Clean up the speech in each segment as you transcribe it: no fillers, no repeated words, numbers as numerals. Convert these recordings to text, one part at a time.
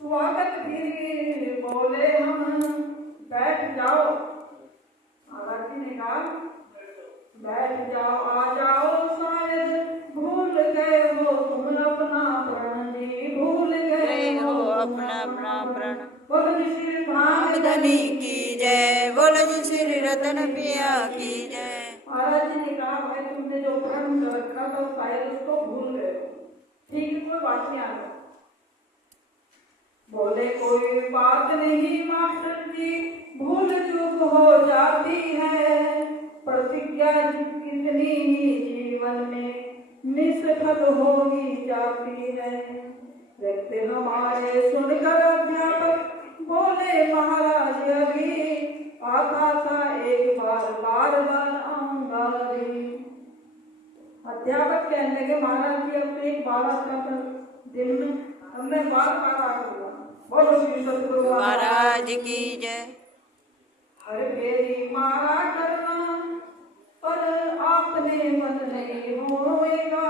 स्वागत भी बोले हम, बैठ जाओ। महाराज जी ने कहा बैठ जाओ, आ जाओ, शायद भूल गए हो तुम अपना प्रण जी, भूल गए हो अपना प्रण। बोलो जी श्री धनी की जय, बोलो जी श्री रतन पिया की जय। महाराज जी ने कहा भाई तुमने जो प्रण कर रखा था शायद उसको भूल गए हो। ठीक है, कोई बात नहीं। आ बोले कोई बात नहीं मास्टर जी, भूल चूक हो जाती है, प्रतिज्ञा कितनी ही जीवन में निष्फल होगी जाती है। व्यक्ति हमारे सुनकर अध्यापक बोले महाराज अभी आता था एक बार, बार बार आऊंगा अभी। अध्यापक कहने लगे महाराज जी अब तो एक बार आता था दिन में, हमने बार बार आ गया। बोलो श्री सतगुरु महाराज की जय। हर बेरी मारा करना पर आपने मन नहीं होएगा,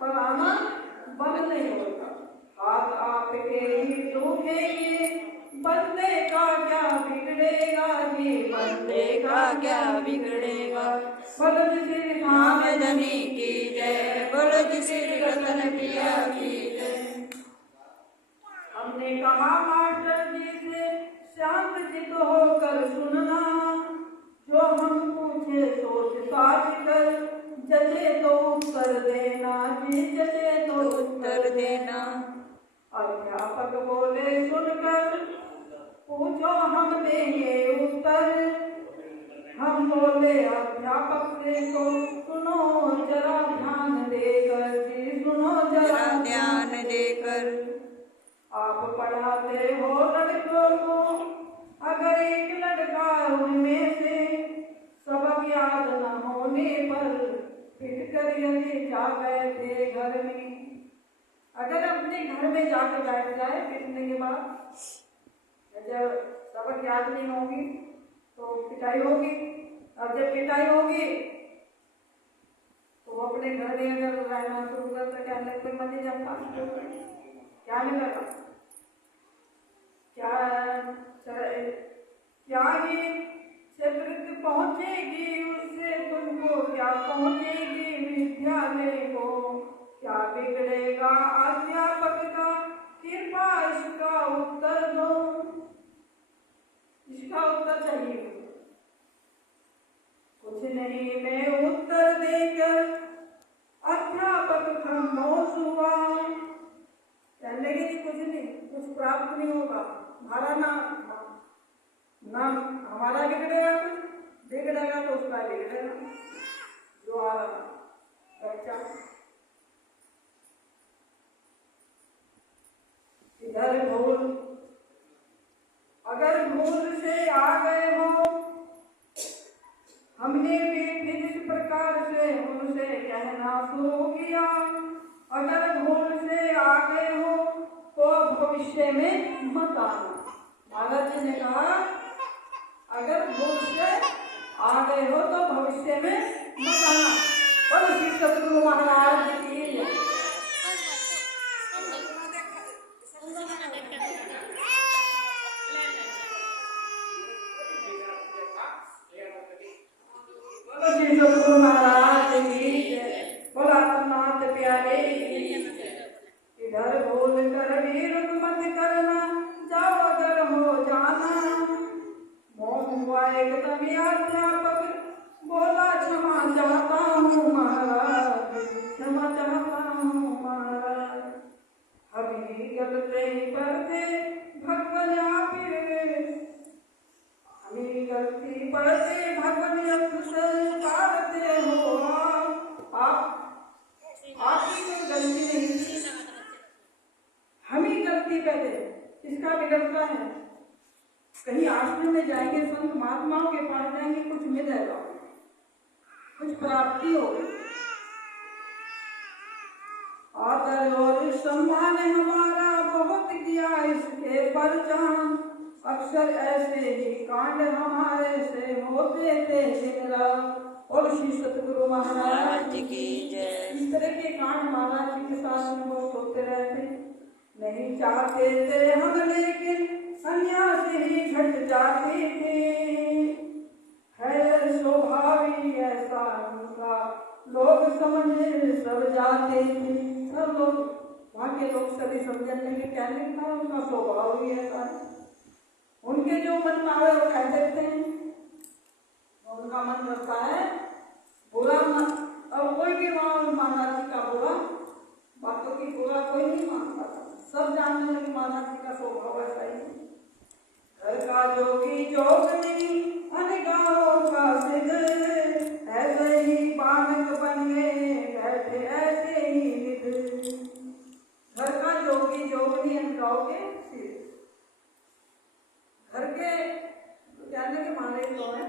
पर आना बंद नहीं होगा। हाथ आपके ही दुखेंगे, बंदे का क्या बिगड़ेगा जी, बंदे का क्या बिगड़ेगा। बोलो जी श्री नाम धनी की जय, बोलो जी श्री रतन पिया की जय। हमने कहा मास्टर जी से शांत चित होकर सुनना, जो हम पूछे सोच साच कर, जचे तो उत्तर देना जी, जचे तो उत्तर देना। अध्यापक बोले सुनकर पूछो हम देंगे उत्तर। हम बोले अध्यापक से को सुनो जरा ध्यान देकर जी, सुनो जरा ध्यान देकर। आप पढ़ाते हो लड़कों को, अगर एक लड़का उनमें से सबक याद न होने पर फिट कर यदि जा बैठे घर में, अगर अपने घर में जाकर बैठ जाए पिटने के बाद, जब सबक याद नहीं होगी तो पिटाई होगी, और जब पिटाई होगी तो अपने घर में अगर रहना शुरू करता क्या लगता मजे जाता क्या मिलेगा, क्या ही से पहुंचेगी उससे तुमको, क्या पहुंचेगी विद्यालय को, क्या बिगड़ेगा अध्यापक का, कृपा इसका उत्तर दो। इसका उत्तर चाहिए। कुछ नहीं मैं उत्तर देकर अध्यापक खामोश हुआ। कहने लगे कुछ नहीं, कुछ प्राप्त नहीं होगा, हमारा नाम हमारा बिगड़ेगा, कुछ बिगड़ेगा तो उसका बिगड़ेगा जो आ रहा बच्चा। इधर भूल, अगर भूल से आ गए हो, हमने भी फिर इस प्रकार से उनसे कहना शुरू किया, अगर भूल से आ गए हो तो भविष्य में मत आना। महाराज जी ने कहा अगर भूल से आ गए हो तो भविष्य में मत आना। बोलो श्री सतगुरु महाराज की जय। बोलो श्री सतगुरु महाराज की जय। बोला नाथ प्यारे इधर भूल कर भी रुक मत करना, जाओ अगर हो जाना। मोह हुआ एक तभी अध्यापक बोला क्षमा चाहता हूँ महाराज, क्षमा चाहता हूँ महाराज। अभी गलते ही करते भगवान आप, अभी गलती पड़ते भगवान अक्सर पाते हो आप ही कोई गलती नहीं, हम ही गलती करते। किसका बिगड़ता है? कहीं आश्रम में जाएंगे, संत महात्माओं के पास जाएंगे, कुछ मिलेगा, कुछ प्राप्ति होगी। आदर और सम्मान हमारा बहुत किया इसके परचान, अक्सर ऐसे ही कांड हमारे से होते थे जिगरा। और श्री सतगुरु महाराज की जय। इस तरह के कांड महाराज जी के साथ में बहुत होते रहते। नहीं चाहते थे हम लेकिन सन्यास ही घट जाती थी। है स्वभावी ऐसा उनका, लोग समझ सब जाते थे। सब लोग वहाँ के लोग सभी समझने के कहने का उनका स्वभाव ही ऐसा है। उनके जो मन में आवे वो कह देते हैं। उनका मन करता है बुरा मन। अब कोई भी माता जी का बुरा बातों की बुरा कोई नहीं मानता। सब जानने लगे माता जी का स्वभाव ऐसा ही है। घर का जोगी जोग नहीं अनगाहों का सिद्ध, ऐसे ही बालक बन गए बैठे ऐसे ही निध। घर का जोगी जोगनी अनगाहों के सिद्ध। घर के जानने के माने तो है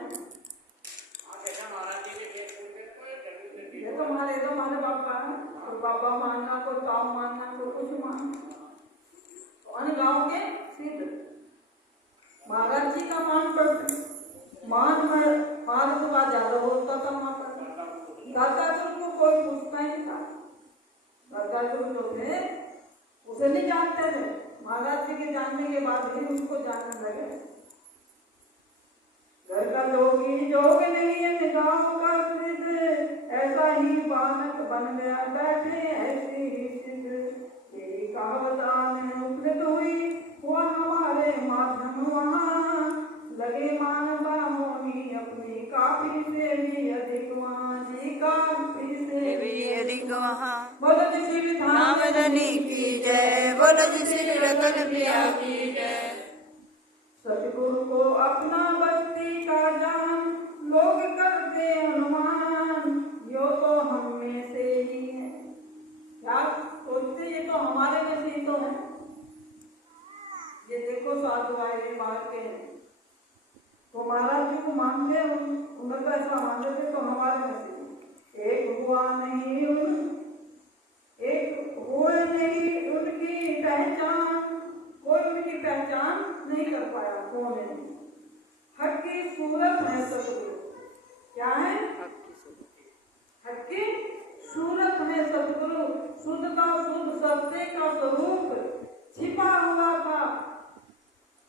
ये तो हमारे तो माने बापा है। और बाबा मानना को ताऊ मानना को कुछ मानना तो अनगाहों के सिद्ध। महाराज जी का मान पड़ता मान में मान तो ज्यादा होता था माता दादा को कोई पूछता ही था। दादा जो थे उसे नहीं जानते थे। महाराज जी के जानने के बाद भी उसको जानने लगे। घर का जोगी जोग नहीं है गाँव का सिद्ध, ऐसा ही बालक बन गया बैठे ऐसी ही सिद्ध। तेरी कहावत में उपलब्ध हुई हुआ हमारे माध्यम वहाँ, लगे मानवा होनी अपनी काफी से भी अधिक वहाँ जी काफी से भी अधिक वहाँ। बोलो जी श्री नाम धनी की जय, बोलो जी श्री रतन प्रिया की जय। सतगुरु को अपना बस्ती का जान लोग करते अनुमान, यो तो हम में से ही है। क्या सोचते ये तो हमारे में से ही तो है। ये देखो साधु आए बाहर के हैं तो महाराज जी को मानते उन्हें तो ऐसा मानते थे तो हमारे में से एक हुआ नहीं एक हुए नहीं उनकी पहचान, कोई उनकी पहचान नहीं कर पाया। कौन है? हक की सूरत है सतगुरु। क्या है? हक की सूरत है सतगुरु। शुद्ध का शुद्ध सत्य का स्वरूप छिपा हुआ था।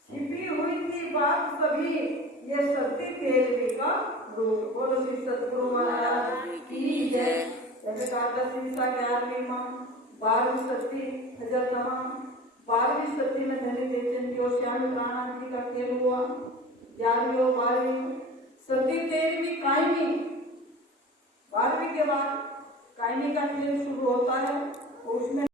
छिपी हुई थी बात सभी ये सत्य तेरवी का रूप। बोलो श्री सतगुरु महाराज की जय। जैसे द्वादशी का 11वीं माह 12वीं सती हजरतमा 12वीं सती में धनी देचन की और श्याम प्राणा जी का खेल हुआ। 11वीं और 12वीं सती 13वीं कायमी। 12वीं के बाद कायमी का खेल शुरू होता है। उसमें